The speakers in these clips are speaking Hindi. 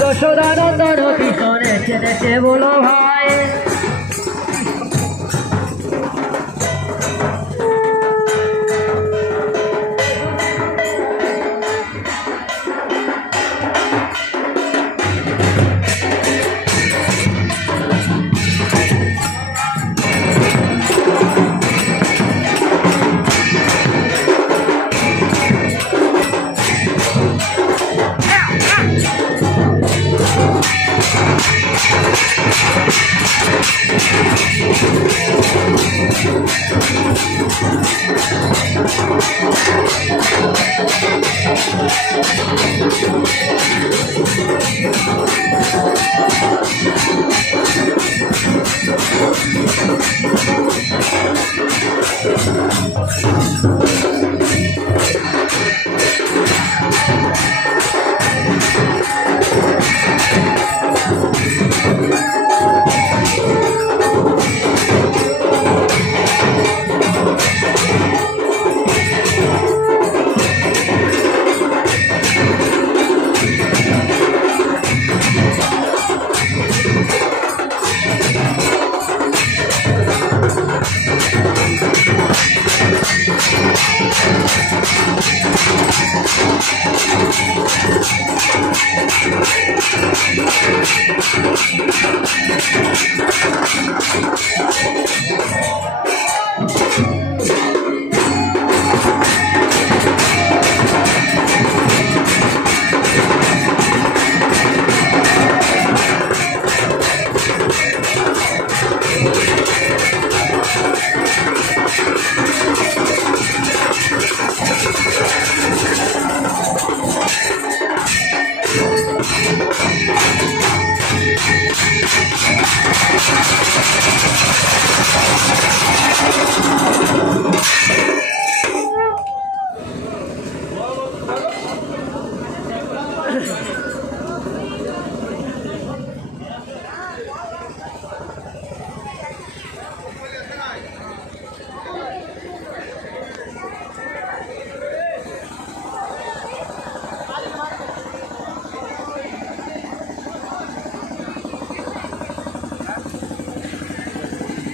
যশোদানন্দন পিছনে ছেড়েছে বলো ভাই।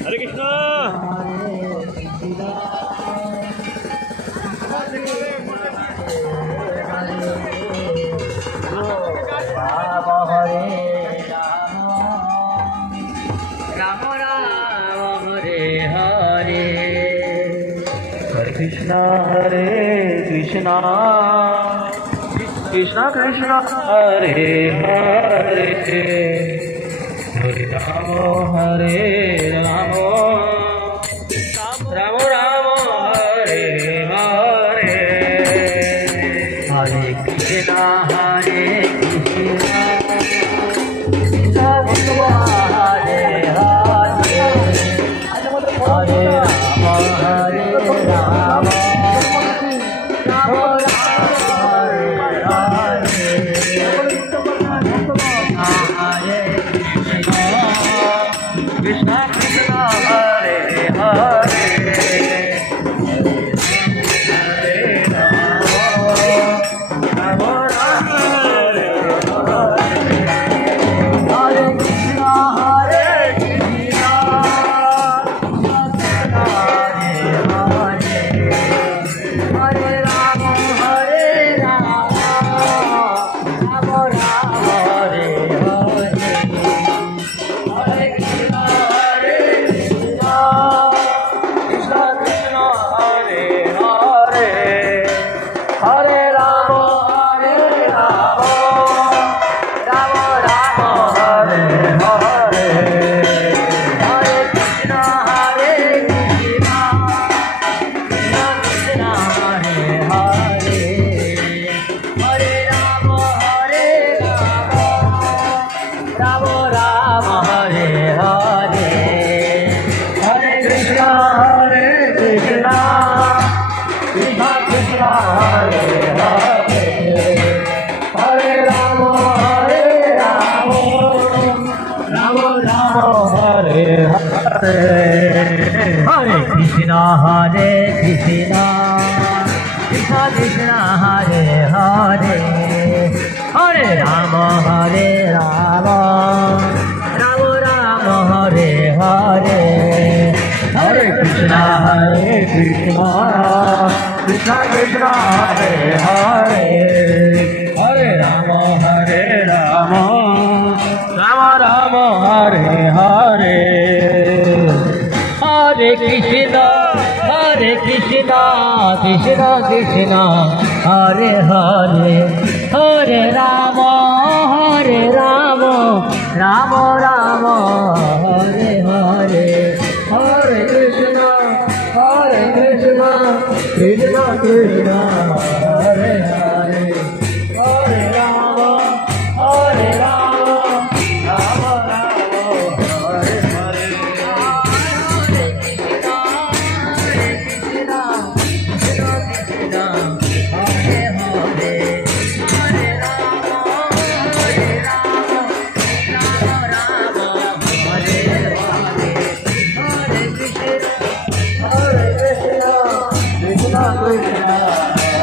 हरे कृष्णा राम राम हरे हरे हरे कृष्णा कृष्णा कृष्णा हरे हरे हरे राम राम राम हरे हरे हरे कृष्णा कृष्णा कृष्णा हरे हरे हरे राम राम राम हरे हरे हरे कृष्णा कृष्णा हरे हरे हरे राम राम राम हरे हरे हरे कृष्णा हरे राम हरे Ram Ram Ram Hare Hare Hare Krishna Krishna Krishna Hare Hare Hare Ram Ram Ram Hare Hare Hare Krishna Krishna Krishna Hare Hare Hare Ram Ram Ram Hare Hare Hare Krishna Krishna Krishna Krishna Hare Hare Hare Ram Ram Ram Hare Hare Hare Krishna Krishna Krishna Hare Hare Hare Ram Ram Ram Hare Hare Hare Krishna Krishna Krishna Hare Hare Hare Ram Ram Ram Hare Hare Hare Krishna Krishna Krishna Hare Hare Hare Ram Ram Ram Hare Hare Hare Krishna Krishna Krishna Hare Hare Hare Ram Ram Ram Hare Hare Krishna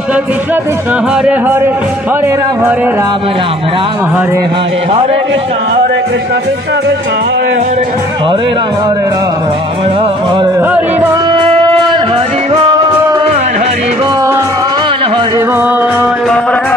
Krishna Krishna Hare Hare Hare Ram Ram Ram Hare Hare Hare Krishna Krishna Krishna Hare Hare Hare Ram Ram Ram Hare Hare Hari Bol Hari Bol Hari Bol Hari Bol